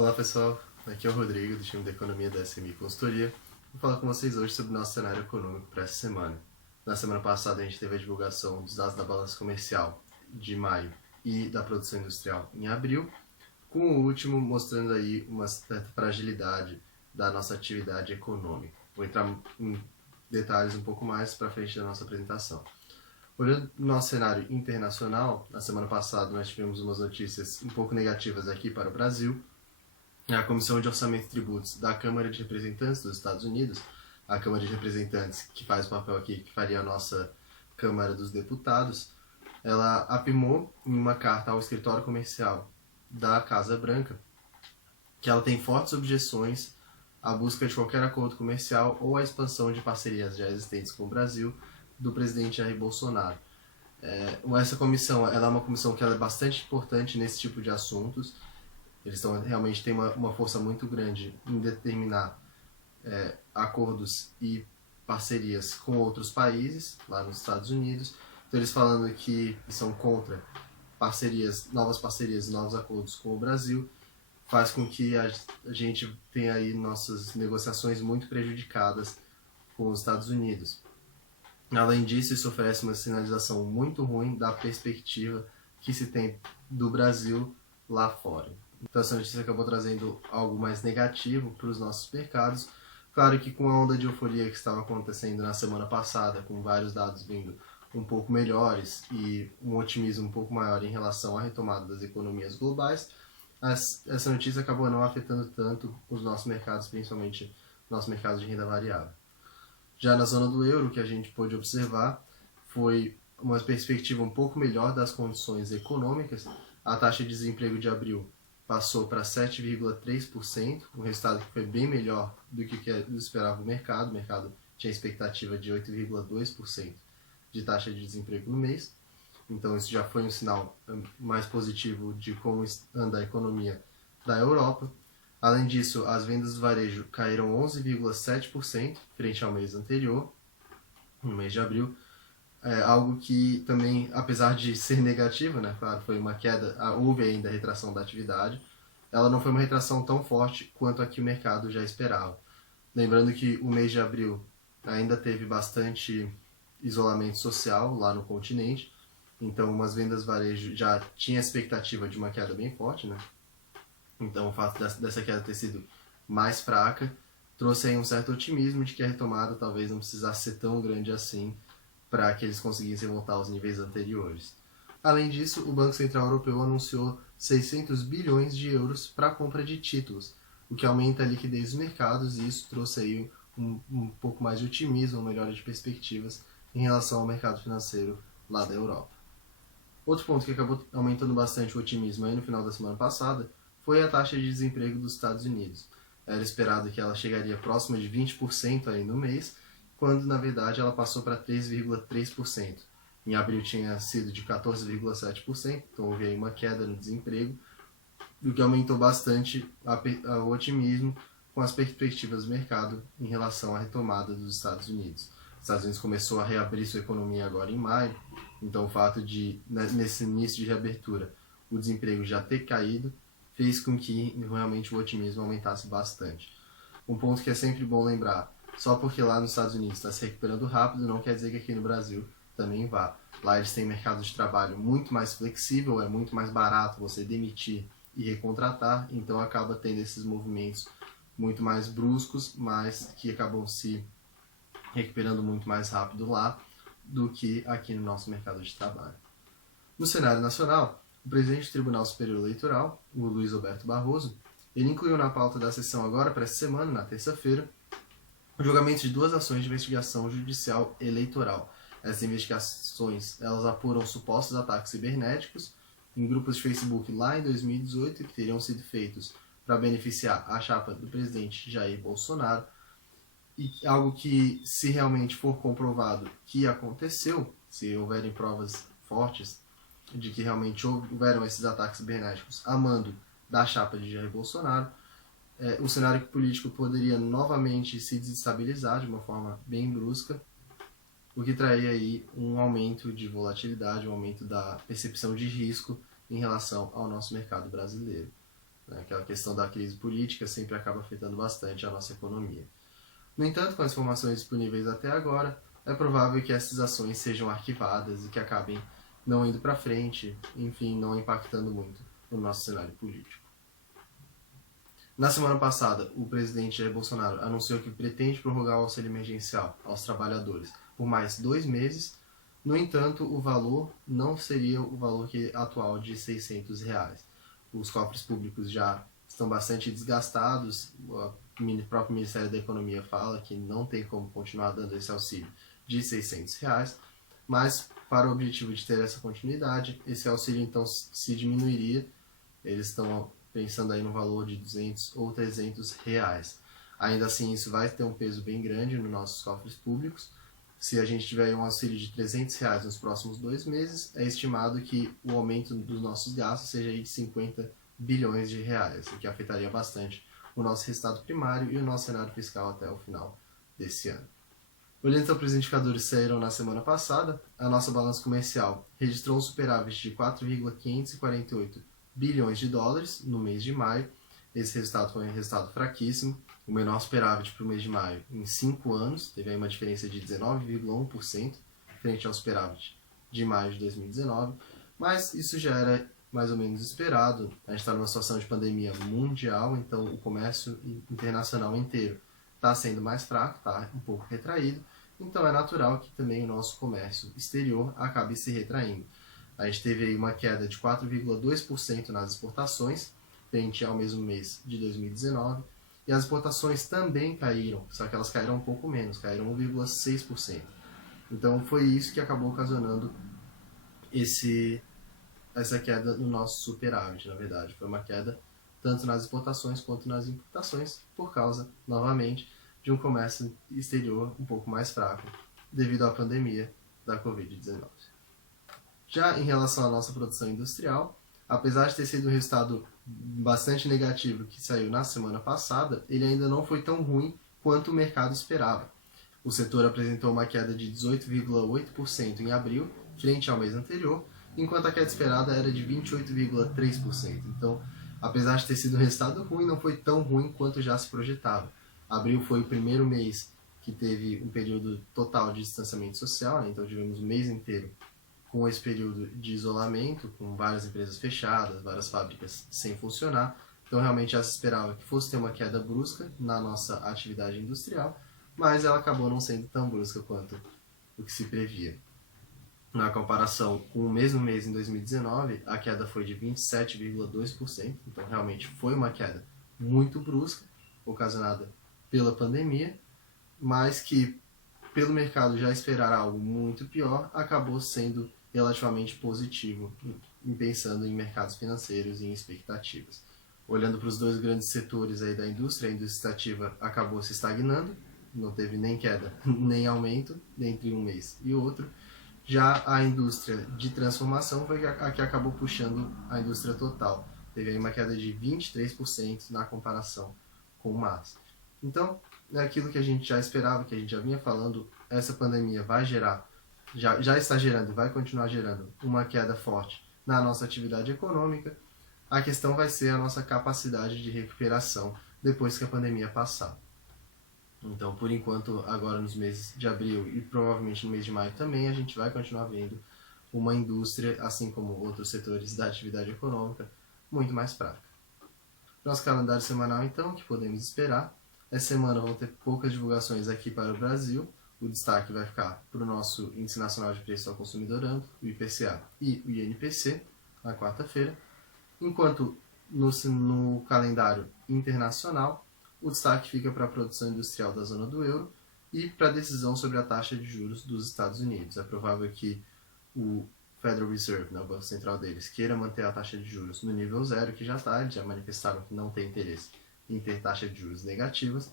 Olá pessoal, aqui é o Rodrigo do time de Economia da SMI Consultoria. Vou falar com vocês hoje sobre o nosso cenário econômico para essa semana. Na semana passada a gente teve a divulgação dos dados da balança comercial de maio e da produção industrial em abril, com o último mostrando aí uma certa fragilidade da nossa atividade econômica. Vou entrar em detalhes um pouco mais para frente da nossa apresentação. Olhando no nosso cenário internacional, na semana passada nós tivemos umas notícias um pouco negativas aqui para o Brasil. A Comissão de Orçamento e Tributos da Câmara de Representantes dos Estados Unidos, a Câmara de Representantes que faz o papel aqui, que faria a nossa Câmara dos Deputados, ela afirmou em uma carta ao escritório comercial da Casa Branca que ela tem fortes objeções à busca de qualquer acordo comercial ou à expansão de parcerias já existentes com o Brasil do presidente Jair Bolsonaro. Essa comissão ela é uma comissão que ela é bastante importante nesse tipo de assuntos. Eles realmente têm uma força muito grande em determinar acordos e parcerias com outros países, lá nos Estados Unidos. Então eles falando que são contra novas parcerias e novos acordos com o Brasil, faz com que a gente tenha aí nossas negociações muito prejudicadas com os Estados Unidos. Além disso, isso oferece uma sinalização muito ruim da perspectiva que se tem do Brasil lá fora. Então essa notícia acabou trazendo algo mais negativo para os nossos mercados. Claro que com a onda de euforia que estava acontecendo na semana passada, com vários dados vindo um pouco melhores e um otimismo um pouco maior em relação à retomada das economias globais, essa notícia acabou não afetando tanto os nossos mercados, principalmente o nosso mercado de renda variável. Já na zona do euro, o que a gente pôde observar foi uma perspectiva um pouco melhor das condições econômicas. A taxa de desemprego de abril passou para 7,3%, um resultado que foi bem melhor do que esperava o mercado. O mercado tinha expectativa de 8,2% de taxa de desemprego no mês. Então isso já foi um sinal mais positivo de como anda a economia da Europa. Além disso, as vendas do varejo caíram 11,7% frente ao mês anterior, no mês de abril. Algo que também, apesar de ser negativo, né, claro, foi uma queda, houve ainda a retração da atividade, ela não foi uma retração tão forte quanto a que o mercado já esperava. Lembrando que o mês de abril ainda teve bastante isolamento social lá no continente, então as vendas varejo já tinha expectativa de uma queda bem forte, né? Então o fato dessa queda ter sido mais fraca trouxe aí um certo otimismo de que a retomada talvez não precisasse ser tão grande assim para que eles conseguissem voltar aos níveis anteriores. Além disso, o Banco Central Europeu anunciou 600 bilhões de euros para a compra de títulos, o que aumenta a liquidez dos mercados e isso trouxe aí um pouco mais de otimismo, uma melhora de perspectivas em relação ao mercado financeiro lá da Europa. Outro ponto que acabou aumentando bastante o otimismo aí no final da semana passada foi a taxa de desemprego dos Estados Unidos. Era esperado que ela chegaria próxima de 20% aí no mês, quando na verdade ela passou para 3,3%. Em abril tinha sido de 14,7%, então houve aí uma queda no desemprego, o que aumentou bastante o otimismo com as perspectivas do mercado em relação à retomada dos Estados Unidos. Os Estados Unidos começou a reabrir sua economia agora em maio, então o fato de, nesse início de reabertura, o desemprego já ter caído, fez com que realmente o otimismo aumentasse bastante. Um ponto que é sempre bom lembrar, só porque lá nos Estados Unidos está se recuperando rápido, não quer dizer que aqui no Brasil também vá. Lá eles têm mercado de trabalho muito mais flexível, é muito mais barato você demitir e recontratar, então acaba tendo esses movimentos muito mais bruscos, mas que acabam se recuperando muito mais rápido lá do que aqui no nosso mercado de trabalho. No cenário nacional, o presidente do Tribunal Superior Eleitoral, o Luiz Roberto Barroso, ele incluiu na pauta da sessão agora para essa semana, na terça-feira, o julgamento de 2 ações de investigação judicial eleitoral. Essas investigações elas apuram supostos ataques cibernéticos em grupos de Facebook lá em 2018 que teriam sido feitos para beneficiar a chapa do presidente Jair Bolsonaro, e algo que, se realmente for comprovado que aconteceu, se houverem provas fortes de que realmente houveram esses ataques cibernéticos a mando da chapa de Jair Bolsonaro, o cenário político poderia novamente se desestabilizar de uma forma bem brusca, o que traria aí um aumento de volatilidade, um aumento da percepção de risco em relação ao nosso mercado brasileiro. né? Aquela questão da crise política sempre acaba afetando bastante a nossa economia. No entanto, com as informações disponíveis até agora, é provável que essas ações sejam arquivadas e que acabem não indo para frente, enfim, não impactando muito no nosso cenário político. Na semana passada, o presidente Jair Bolsonaro anunciou que pretende prorrogar o auxílio emergencial aos trabalhadores por mais 2 meses. No entanto, o valor não seria o valor atual de R$600. Os cofres públicos já estão bastante desgastados. O próprio Ministério da Economia fala que não tem como continuar dando esse auxílio de R$600, mas para o objetivo de ter essa continuidade, esse auxílio então se diminuiria. Eles estão pensando aí no valor de R$200 ou R$300. Ainda assim, isso vai ter um peso bem grande nos nossos cofres públicos. Se a gente tiver um auxílio de R$300 nos próximos 2 meses, é estimado que o aumento dos nossos gastos seja aí de 50 bilhões de reais, o que afetaria bastante o nosso resultado primário e o nosso cenário fiscal até o final desse ano. Olhando então para os indicadores que saíram na semana passada, a nossa balança comercial registrou um superávit de 4,548 bilhões de dólares no mês de maio. Esse resultado foi um resultado fraquíssimo, o menor superávit para o mês de maio em 5 anos, teve aí uma diferença de 19,1% frente ao superávit de maio de 2019, mas isso já era mais ou menos esperado. A gente está numa situação de pandemia mundial, então o comércio internacional inteiro está sendo mais fraco, está um pouco retraído, então é natural que também o nosso comércio exterior acabe se retraindo. A gente teve aí uma queda de 4,2% nas exportações, frente ao mesmo mês de 2019, e as exportações também caíram, só que elas caíram um pouco menos, caíram 1,6%. Então foi isso que acabou ocasionando essa queda no nosso superávit, na verdade. Foi uma queda tanto nas exportações quanto nas importações, por causa, novamente, de um comércio exterior um pouco mais fraco, devido à pandemia da Covid-19. Já em relação à nossa produção industrial, apesar de ter sido um resultado bastante negativo que saiu na semana passada, ele ainda não foi tão ruim quanto o mercado esperava. O setor apresentou uma queda de 18,8% em abril, frente ao mês anterior, enquanto a queda esperada era de 28,3%. Então, apesar de ter sido um resultado ruim, não foi tão ruim quanto já se projetava. Abril foi o primeiro mês que teve um período total de distanciamento social, né? Então tivemos o mês inteiro com esse período de isolamento, com várias empresas fechadas, várias fábricas sem funcionar. Então realmente já se esperava que fosse ter uma queda brusca na nossa atividade industrial, mas ela acabou não sendo tão brusca quanto o que se previa. Na comparação com o mesmo mês em 2019, a queda foi de 27,2%, então realmente foi uma queda muito brusca, ocasionada pela pandemia, mas que, pelo mercado já esperar algo muito pior, acabou sendo relativamente positivo, pensando em mercados financeiros e em expectativas. Olhando para os dois grandes setores aí da indústria, a indústria extrativa acabou se estagnando, não teve nem queda nem aumento entre um mês e outro. Já a indústria de transformação foi a que acabou puxando a indústria total. Teve aí uma queda de 23% na comparação com março. Então, é aquilo que a gente já esperava, que a gente já vinha falando, essa pandemia vai gerar, já está gerando e vai continuar gerando uma queda forte na nossa atividade econômica. A questão vai ser a nossa capacidade de recuperação depois que a pandemia passar. Então, por enquanto, agora nos meses de abril e provavelmente no mês de maio também, a gente vai continuar vendo uma indústria, assim como outros setores da atividade econômica, muito mais fraca. Nosso calendário semanal, então, que podemos esperar. Essa semana vão ter poucas divulgações aqui para o Brasil. O destaque vai ficar para o nosso Índice Nacional de Preços ao Consumidor Amplo, o IPCA, e o INPC, na quarta-feira. Enquanto no calendário internacional, o destaque fica para a produção industrial da zona do euro e para a decisão sobre a taxa de juros dos Estados Unidos. É provável que o Federal Reserve, né, o Banco Central deles, queira manter a taxa de juros no nível zero, que já está, eles já manifestaram que não tem interesse em ter taxa de juros negativas.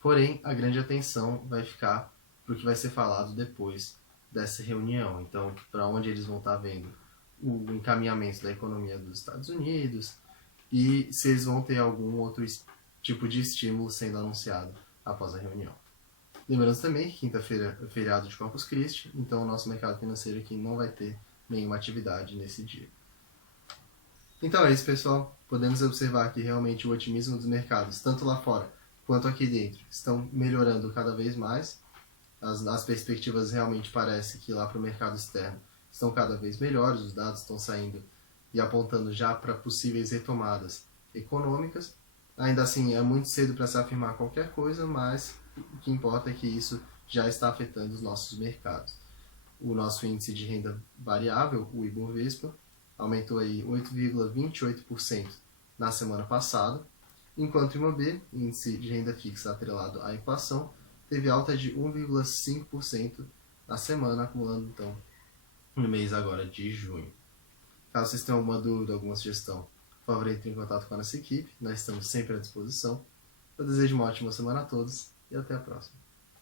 Porém, a grande atenção vai ficar para o que vai ser falado depois dessa reunião. Então, para onde eles vão estar vendo o encaminhamento da economia dos Estados Unidos e se eles vão ter algum outro tipo de estímulo sendo anunciado após a reunião. Lembrando também que quinta-feira é feriado de Corpus Christi, então o nosso mercado financeiro aqui não vai ter nenhuma atividade nesse dia. Então é isso, pessoal. Podemos observar que realmente o otimismo dos mercados, tanto lá fora quanto aqui dentro, estão melhorando cada vez mais. As perspectivas realmente parecem que lá para o mercado externo estão cada vez melhores, os dados estão saindo e apontando já para possíveis retomadas econômicas. Ainda assim, é muito cedo para se afirmar qualquer coisa, mas o que importa é que isso já está afetando os nossos mercados. O nosso índice de renda variável, o Ibovespa, aumentou aí 8,28% na semana passada, enquanto o IMAB, índice de renda fixa atrelado à inflação, teve alta de 1,5% na semana, acumulando então no mês agora de junho. Caso vocês tenham alguma dúvida, alguma sugestão, por favor, entre em contato com a nossa equipe, nós estamos sempre à disposição. Eu desejo uma ótima semana a todos e até a próxima.